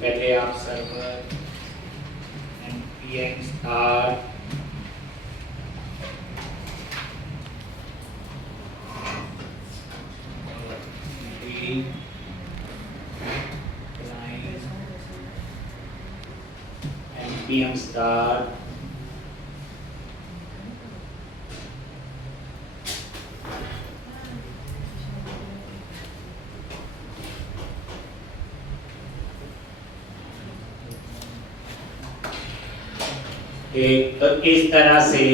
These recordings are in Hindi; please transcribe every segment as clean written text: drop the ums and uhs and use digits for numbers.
पहले आप server npm start npm start तो इस तरह से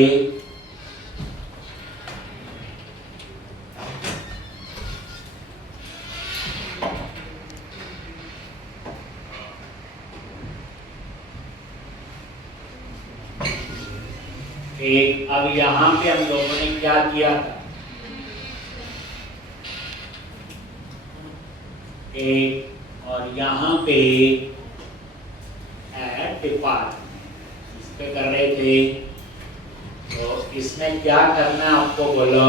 अब यहाँ पे हम लोगों ने क्या किया था, और यहाँ पे ऐड डिपार्ट इस पे कर रहे थे। तो इसमें क्या करना है आपको बोलो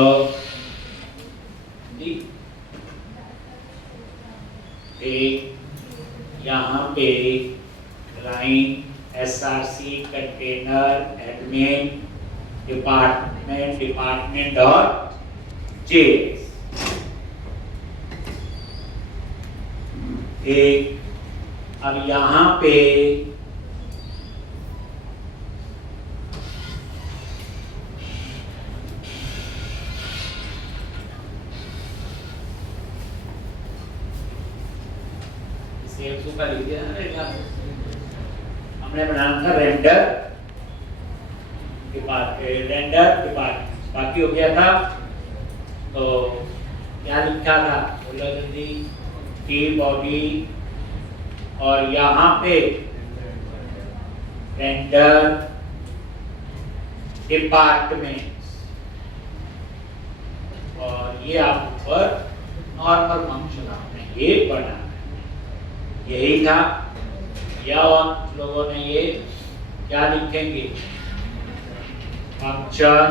जी। यहाँ पे line src container admin department dot JS अब यहाँ पे का लिख दिया ना, हमने बनाना था रेंडर डिपार्टमेंट बाकी हो गया था। तो क्या लिखा था बोलो जल्दी, टी बॉडी और यहाँ पे रेंडर डिपार्टमेंट और ये आप ऊपर नॉर्मल फंक्शन आपने ये पढ़ा, यही था। या लोगों ने ये क्या लिखेंगे, फंक्शन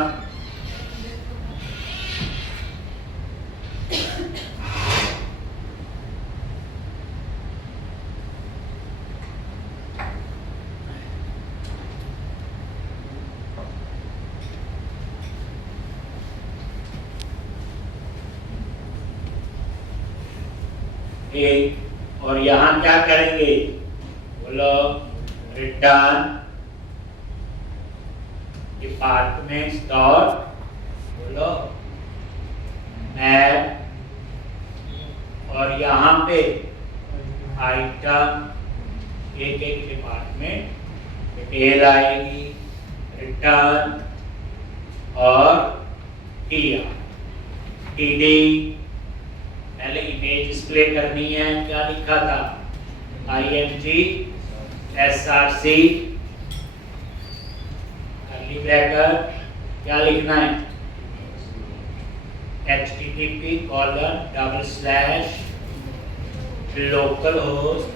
और यहाँ क्या करेंगे बोलो, रिटर्न डिपार्टमेंट्स डॉट बोलो मैप, और यहाँ पे आइटम एक डिपार्टमेंट डिटेल आएगी, रिटर्न और टीडी पहले इमेज डिस्प्ले करनी है। क्या लिखा था, img src कर्ली ब्रैकेट, क्या लिखना है, http://localhost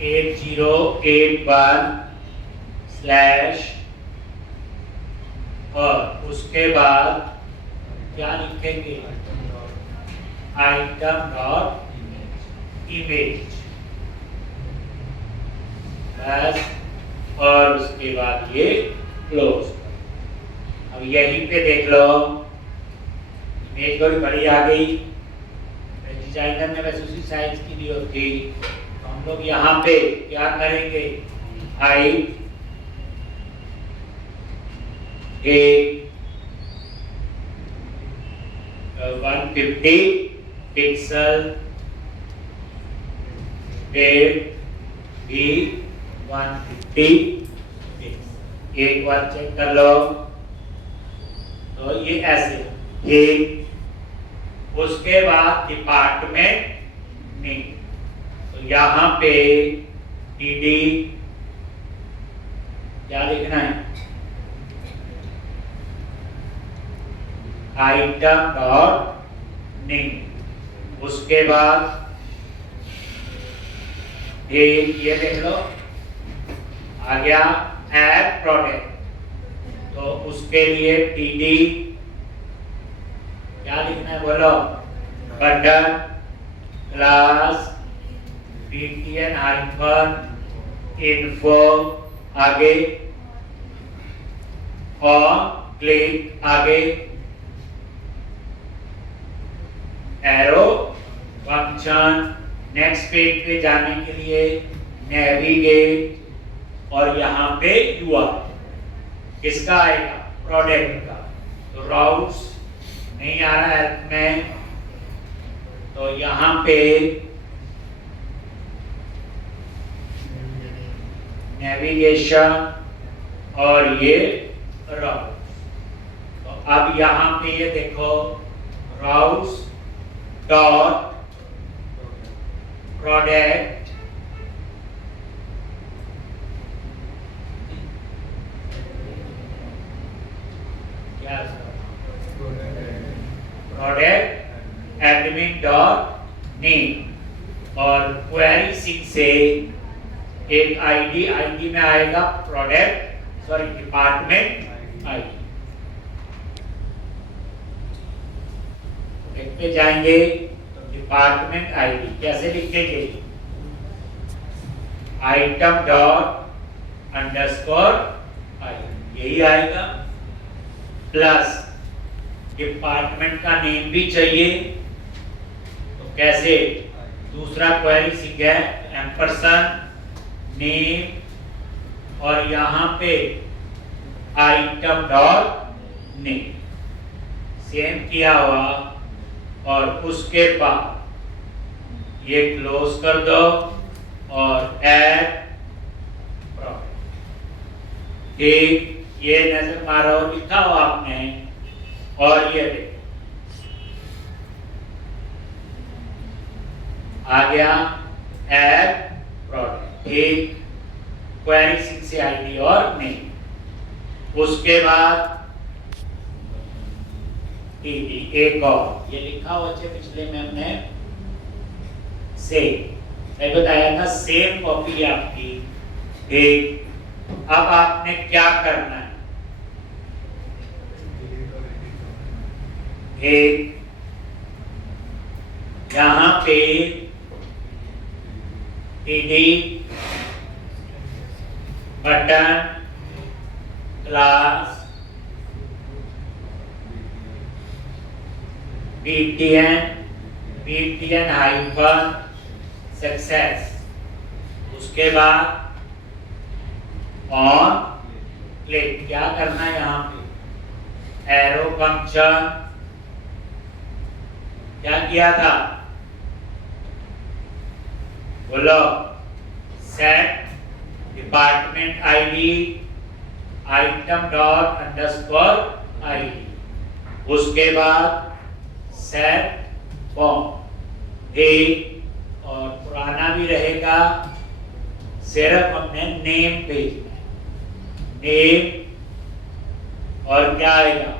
8081/ और उसके बाद क्या लिखेंगे, आइटम डॉट इमेज बस, और उसके बाद ये क्लोज। अब यहीं पे देख लो इमेज बड़ी बड़ी आ गई, डिजाइनर ने वैसे उसी साइज की दी होती। तो हम लोग यहाँ पे क्या करेंगे, हाइट 150 पिक्सल, डेप्थ भी 150। एक बार चेक कर लो, तो ये ऐसे ठीक। उसके बाद डिपार्टमेंट नेम, तो यहाँ पे टीडी क्या लिखना है, आइटम डॉट नेम। उसके बाद ये देख लो आ गया ऐप प्रोडक्ट, तो उसके लिए टीडी क्या लिखना है बोलो, button class btn hyphen info आगे और क्लिक आगे एरो फंक्शन नेक्स्ट पेज पे जाने के लिए नेविगेट और यहाँ पे यूआर किसका आएगा प्रोडक्ट का। तो राउट्स नहीं आ रहा है में, तो यहाँ पे नेविगेशन और ये राउट्स। तो अब यहाँ पे ये देखो राउट्स डॉट प्रोडक्ट क्या प्रोडक्ट एडमिन डॉट नेम और क्वेरी सिंक से एक आईडी में आएगा प्रोडक्ट डिपार्टमेंट आईडी। पे जाएंगे तो डिपार्टमेंट आईडी कैसे लिखेंगे आइटम डॉट अंडरस्कोर आईडी यही आएगा प्लस डिपार्टमेंट का नेम भी चाहिए। तो कैसे दूसरा क्वेरी सीख है एम्परसन नेम और यहाँ पे आइटम डॉट नेम सेम किया हुआ और उसके बाद ये क्लोज कर दो और ऐड प्रोडक्ट ठीक ये नजर मारा और लिखा हो आपने और ये आ गया ऐड प्रोडक्ट ठीक क्वेरी सिंक से आईडी और नेम। उसके बाद एक और ये लिखा हुआ है पिछले में हमने सेम मैं बताया था सेम कॉपी है आपकी ठीक। अब आपने क्या करना है एक यहां पे delete button class btn hyphen success उसके बाद ऑन क्लिक क्या करना है यहाँ पे एरो फंक्शन क्या किया था बोलो set department ID item dot underscore ID उसके बाद सेट फॉर्म एक और पुराना भी रहेगा सिर्फ हमने नेम पेज नेम और क्या आएगा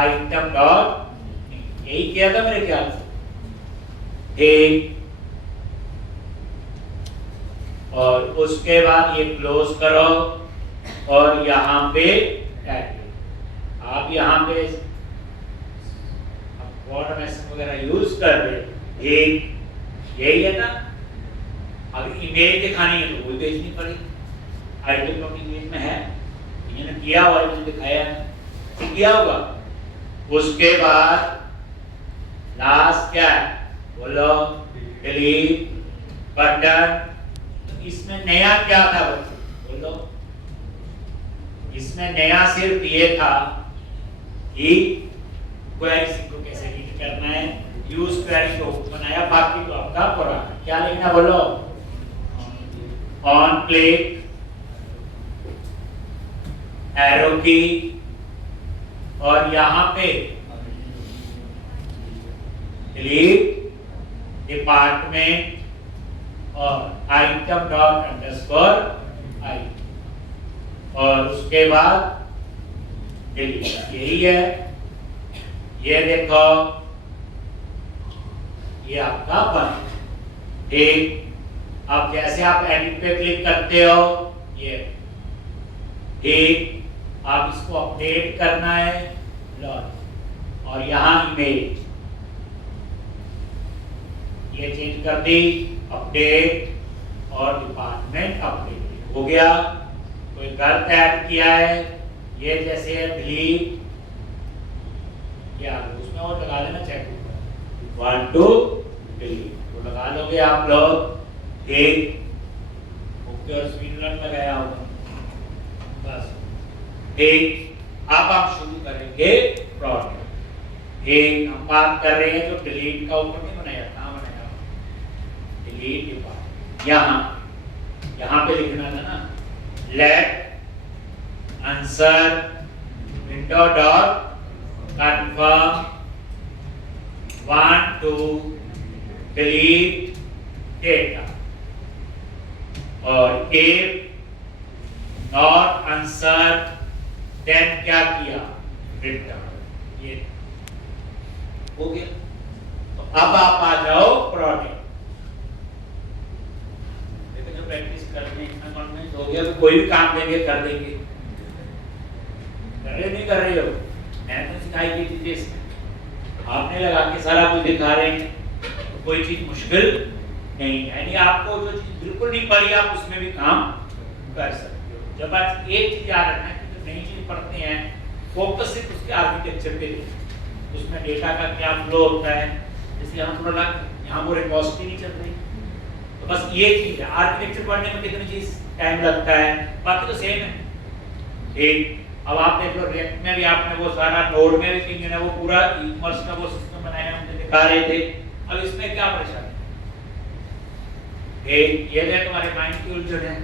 आइटम डॉट यही किया था मेरे ख्याल से एक और उसके बाद ये क्लोज करो और यहाँ पे आप यहाँ पे फॉर्मेशन वगैरह यूज कर रहे एक यही है ना। अगर इमेज दिखानी है तो वो भेजनी पड़ेगी आइटम डॉट इमेज में है ये किया हुआ है दिखाया है किया होगा। उसके बाद लास्ट क्या है बोलो डिलीट बटन। इसमें नया क्या था बच्चों बोलो इसमें नया सिर्फ ये था कि क्वेरी को कैसे रीड करना है यूज क्वेरी को बनाया बाकी तो आपका पुराना क्या लिखना बोलो ऑन क्लिक एरो की और यहाँ पे डिलीट डिपार्टमेंट और आइटम डॉट अंडरस्कोर आई और उसके बाद डिलीट यही है। ये देखो ये आपका बन ठीक। अब जैसे आप एडिट पे क्लिक करते हो ये ठीक आप इसको अपडेट करना है लॉन्च और यहाँ इमेज ये चेंज कर दी, अपडेट और डिपार्टमेंट अपडेट हो गया। कोई गलत ऐड किया है, ये जैसे है डिलीट, या उसमें और लगा लेना चेक वन टू डिलीट, तो लगा लोगे आप लोग। ठीक, ओके, और स्विनलैंड लगाया होगा बस। ठीक, अब हम शुरू करेंगे प्रोडक्ट। एक हम बात कर रहे हैं जो डिलीट का ऊपर नहीं बनाया, कहाँ बनाया, डिलीट के बाद यहाँ पे लिखना था ना, let answer window dot confirm want to delete data, और if not answer then क्या किया, return। ये हो गया। तो अब आप आ जाओ प्रोडक्ट। देखो जो प्रैक्टिस करने इतना कॉन्फिडेंस हो गया तो कोई भी काम देंगे कर देंगे। कर रहे नहीं कर रहे हो, मैंने तो सिखाई की चीजें इसमें आपने लगा के सारा कुछ दिखा रहे हैं, तो कोई चीज मुश्किल नहीं है। यानी आपको जो चीज बिल्कुल नहीं पड़ी आप उसमें भी काम कर सकते हो। जब आज एक चीज याद रखना है कि जो नई चीज पढ़ते हैं फोकस सिर्फ उसके आर्किटेक्चर पे दो, उसमें डेटा का क्या फ्लो होता है। जैसे यहाँ थोड़ा यहाँ वो रिपोजिटरी नहीं चल रही, तो बस ये चीज है। आर्किटेक्चर पढ़ने में कितनी चीज टाइम लगता है, बाकी तो सेम है। ठीक, अब आप देख लो रिएक्ट में भी आपने वो सारा, नोड में भी किंग ने वो पूरा ई-कॉमर्स का वो सिस्टम बनाया हमने दिखा रहे थे। अब इसमें क्या परेशानी है, ये है तुम्हारे माइंड की उलझन है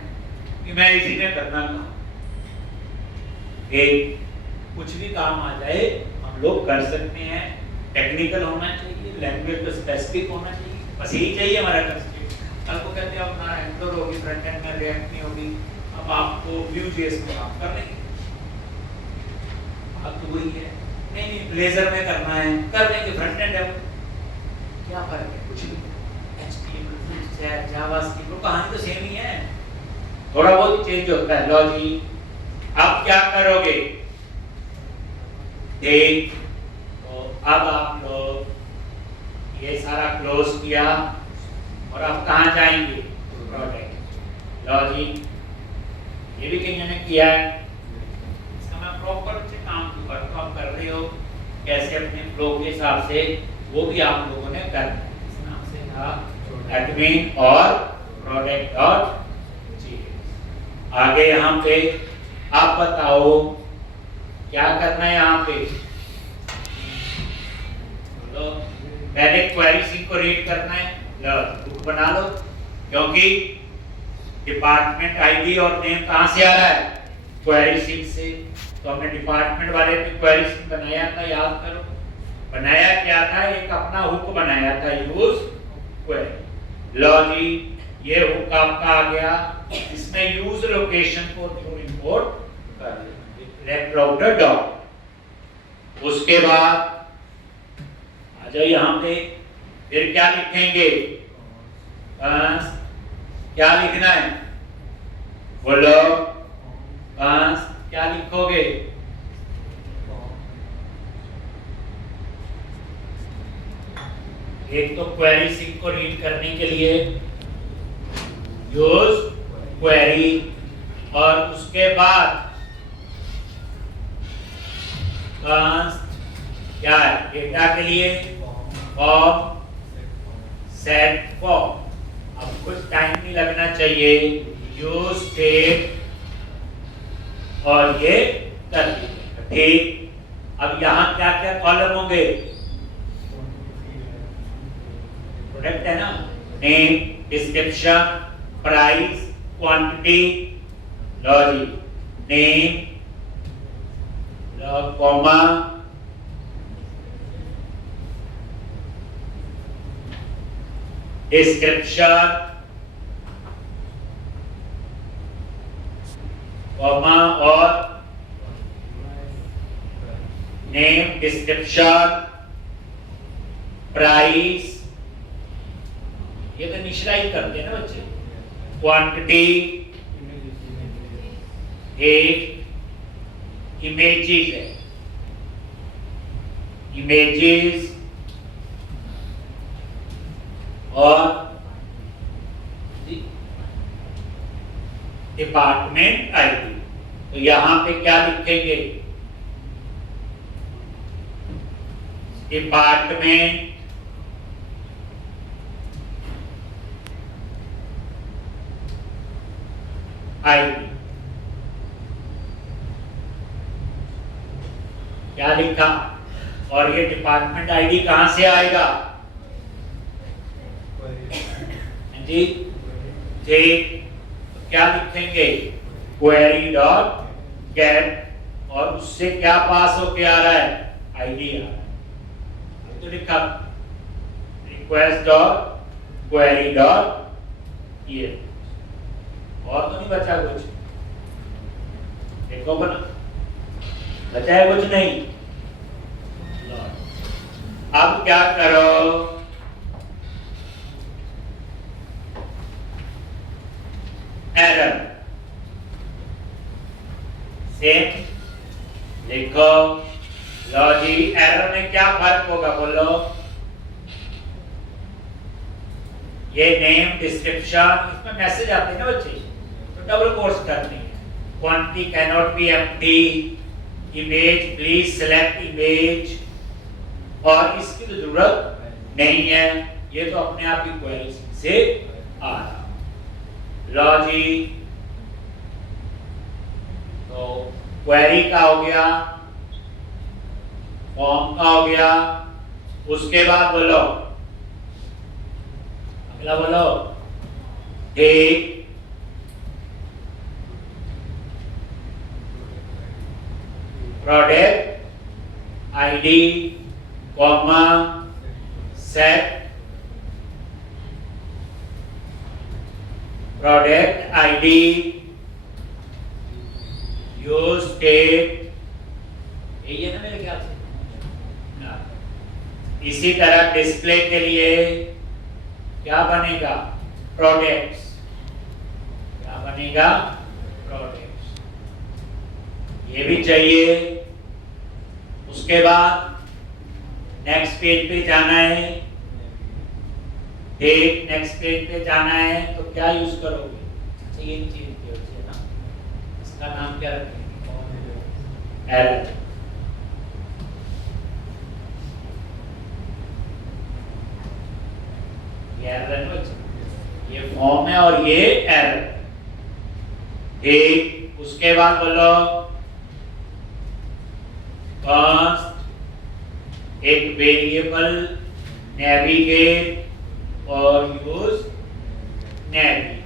कि मैं इसी में करना कहाँ। कुछ भी काम आ जाए हम लोग कर सकते हैं, टेक्निकल होना चाहिए, लैंग्वेज पे स्पेसिफिक होना चाहिए, बस यही चाहिए हमारा कंसेप्ट। कल को कहते हैं अपना एंकर होगी, फ्रंट एंड में रिएक्ट नहीं होगी, अब आपको Vue.js में काम करने की अब तो वही है। नहीं ब्लेजर में करना है कर देंगे, फ्रंट एंड है, क्या फर्क है, कुछ नहीं। HTML जावास्क्रिप्ट कहानी तो सेम ही है, थोड़ा बहुत चेंज होता है लॉजिक। अब क्या करोगे, देख तो अब आप लोग ये सारा क्लोज किया और अब कहाँ जाएंगे, प्रोडक्ट लॉजिक। ये भी कहीं ने किया है, प्रॉपर से काम तो आप कर रहे हो, कैसे अपने फ्लो के हिसाब से वो भी आप लोगों ने करना है। इस नाम से था एडमिन और प्रोडक्ट डॉट जीएस। आगे यहाँ पे आप बताओ क्या करना है यहाँ पे, तो पहले क्वेरी सिंक को रीड करना है, लो बुक बना लो, क्योंकि डिपार्टमेंट आईडी और नेम कहाँ से आ रहा है, क्वेरी सिंक से। तो हमने डिपार्टमेंट वाले में क्वेरी सिंक बनाया था, याद करो बनाया क्या था, एक अपना हुक बनाया था, यूज क्वेरी। लो जी ये हुक आपका आ गया, इसमें यूज लोकेशन को थ्रू इंपोर्ट कर देंगे लेफ्ट राउटर डॉट। उसके बाद आ जाओ यहाँ पे, फिर क्या लिखेंगे, क्या लिखना है बोलो, क्या लिखोगे, एक तो क्वेरी सिंक को रीड करने के लिए यूज क्वेरी, और उसके बाद क्या है डेटा के लिए फॉर्म सेट फॉर्म। अब कुछ टाइम नहीं लगना चाहिए, यूज स्टेट और ये कर दीजिए। ठीक, अब यहाँ क्या क्या कॉलम होंगे, प्रोडक्ट है ना, name, description, price, quantity, logic, name, comma, description, comma और नेम, डिस्क्रिप्शन, प्राइस, ये तो इनिशियलाइज करते हैं ना बच्चे, क्वांटिटी, एक इमेजेस है, इमेजेस डिपार्टमेंट आईडी। तो यहां पे क्या लिखेंगे? Department ID. क्या लिखा? और ये डिपार्टमेंट आईडी कहां से आएगा जी? ठीक, क्या लिखेंगे? क्वेरी डॉट गेट, और उससे क्या पास होके आ रहा है? आईडी आ रहा है। तो लिखा रिक्वेस्ट डॉट क्वेरी डॉट ये, और तो नहीं बचा कुछ? देखो बना, बचा है कुछ नहीं? अब क्या करो? एरर सेम लिखो। लो जी, एरर में क्या फर्क होगा बोलो? ये नेम डिस्क्रिप्शन, इसमें मैसेज आते हैं ना बच्चे, तो डबल कोट्स करते हैं। Quantity can not be empty, image please select image, और इसकी तो जरूरत नहीं है, ये तो अपने आप ही क्वेरी से आ रहा। लो जी, तो क्वेरी का हो गया, फॉर्म का हो गया, उसके बाद बोलो अगला बोलो एक product ID comma set product ID use date, यही है ना मेरे ख्याल से। इसी तरह डिस्प्ले के लिए क्या बनेगा? प्रोडक्ट्स। क्या बनेगा? प्रोडक्ट्स। ये भी चाहिए। उसके बाद नेक्स्ट पेज पे जाना है, डेट नेक्स्ट पेज पे जाना है, तो क्या यूज करोगे? अच्छा, ये चीज है ना, इसका नाम क्या रखेंगे? एरर। ये एरर, ये फॉर्म है और ये एरर। एक, उसके बाद बोलो कॉन्स्ट एक वेरिएबल नेविगेट और यूज नेविगेट।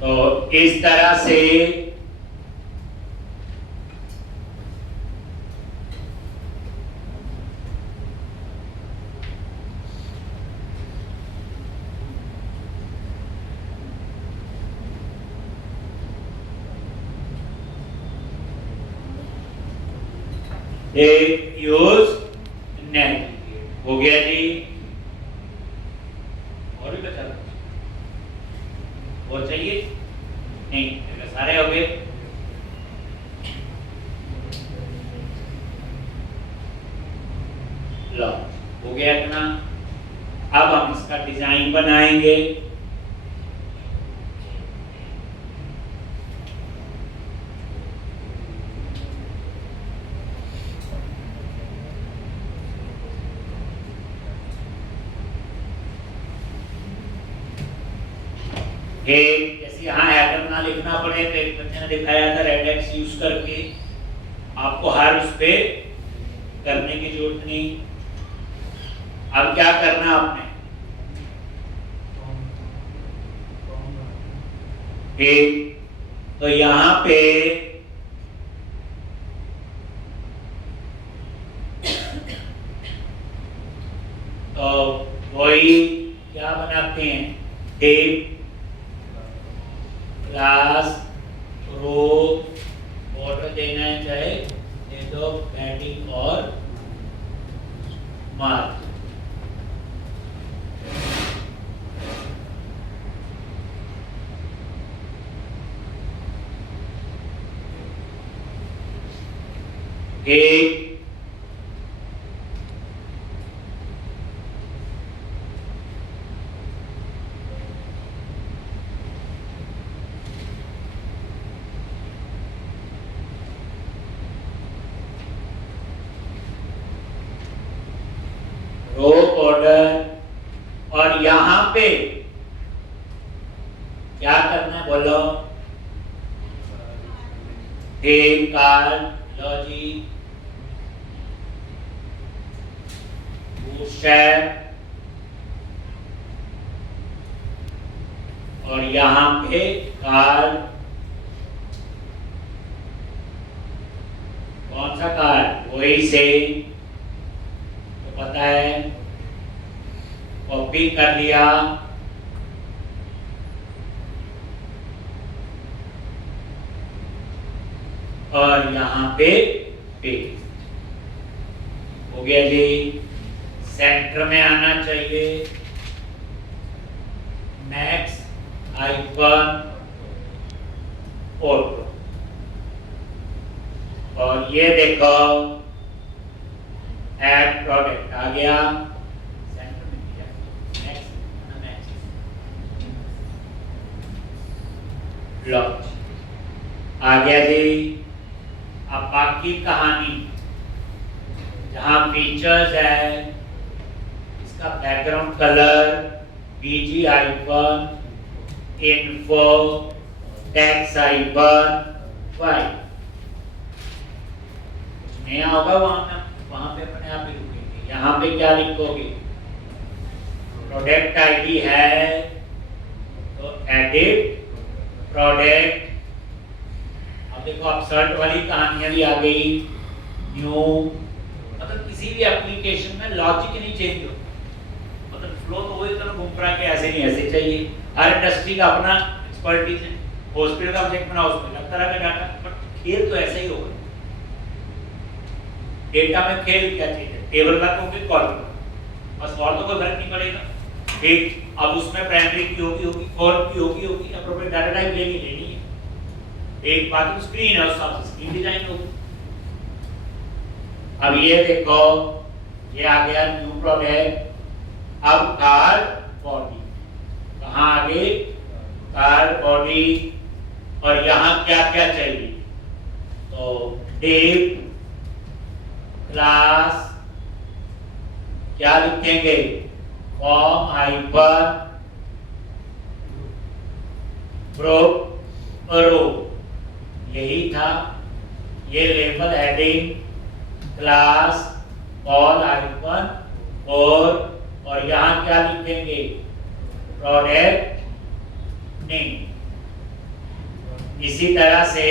तो इस तरह से एक यूज नेविगेट हो गया जी। और भी बचा और चाहिए नहीं? सारे हो गए। लो, हो गया इतना। अब हम इसका डिजाइन बनाएंगे। एक जैसे यहाँ हेडर ना लिखना पड़े, तो एक बच्चे ने दिखाया था रेडेक्स यूज करके, आपको हर उस पे करने की जरूरत नहीं। अब क्या करना आपने? एक तो यहाँ पे तो वही क्या बनाते हैं? टेप क्लास रो ऑर्डर देना है, चाहे दे दो पैडिंग और मार्क। एक फिर कार लो जी बूटस्ट्रैप और यहाँ पे कार कौन सा कार वही से तो पता है कॉपी कर लिया और यहाँ पे हो गया जी। सेंटर में आना चाहिए नेक्स्ट आइकन ऑटो और ये देखो ऐड प्रोडक्ट आ गया सेंटर में। नेक्स्ट लॉन्च आ गया जी। अब बाकी कहानी जहाँ फीचर्स है इसका background colour BG icon info text icon white नया होगा वहां पे अपने आप ही रुकेंगे। यहाँ पे क्या लिखोगे प्रोडक्ट आईडी है तो एडिट प्रोडक्ट। अब देखो अब सर्ट वाली कहानियां भी आ गई न्यू। मतलब किसी भी एप्लीकेशन में लॉजिक नहीं चेंज हो मतलब फ्लो तो वही तरह घूम रहा के ऐसे नहीं ऐसे चाहिए। हर इंडस्ट्री का अपना एक्सपर्टीज है। हॉस्पिटल का ऑब्जेक्ट बनाओ उसमें लगता रहा डाटा बट खेल तो ऐसा ही होगा। डेटा में खेल क्या चीज है टेबल रखोगे कॉलम बस और तो कोई फर्क नहीं पड़ेगा। ठीक अब उसमें प्राइमरी की होगी कॉलम की होगी एप्रोप्रिएट डाटा टाइप लेनी है। एक बात स्क्रीन है उस हिसाब से स्क्रीन डिजाइन होगी। अब ये देखो ये आ गया न्यू प्रोडक्ट। अब कार बॉडी कहाँ आ गई कार बॉडी और यहाँ क्या क्या चाहिए तो डिव क्लास क्या लिखेंगे फॉर्म हाइपर ग्रुप रो यही था। ये label heading class call icon और यहाँ क्या लिखेंगे प्रोडक्ट नेम। इसी तरह से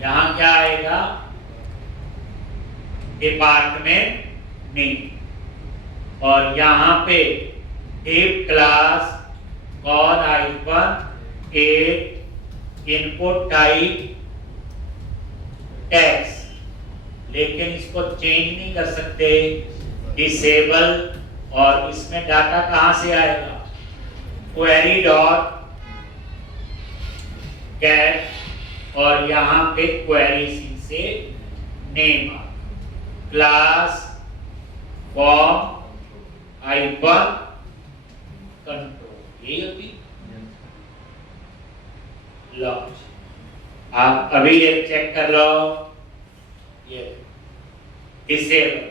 यहाँ क्या आएगा डिपार्टमेंट नेम और यहाँ पे डिव क्लास कॉल आइकन एक इनपुट टाइप टेक्स्ट। लेकिन इसको चेंज नहीं कर सकते डिसेबल। और इसमें डाटा कहाँ से आएगा क्वेरी डॉट गेट और यहाँ पे क्वेरी से name class form icon control यही होती लॉन्च। आप अभी ये चेक कर लो ये डिसेबल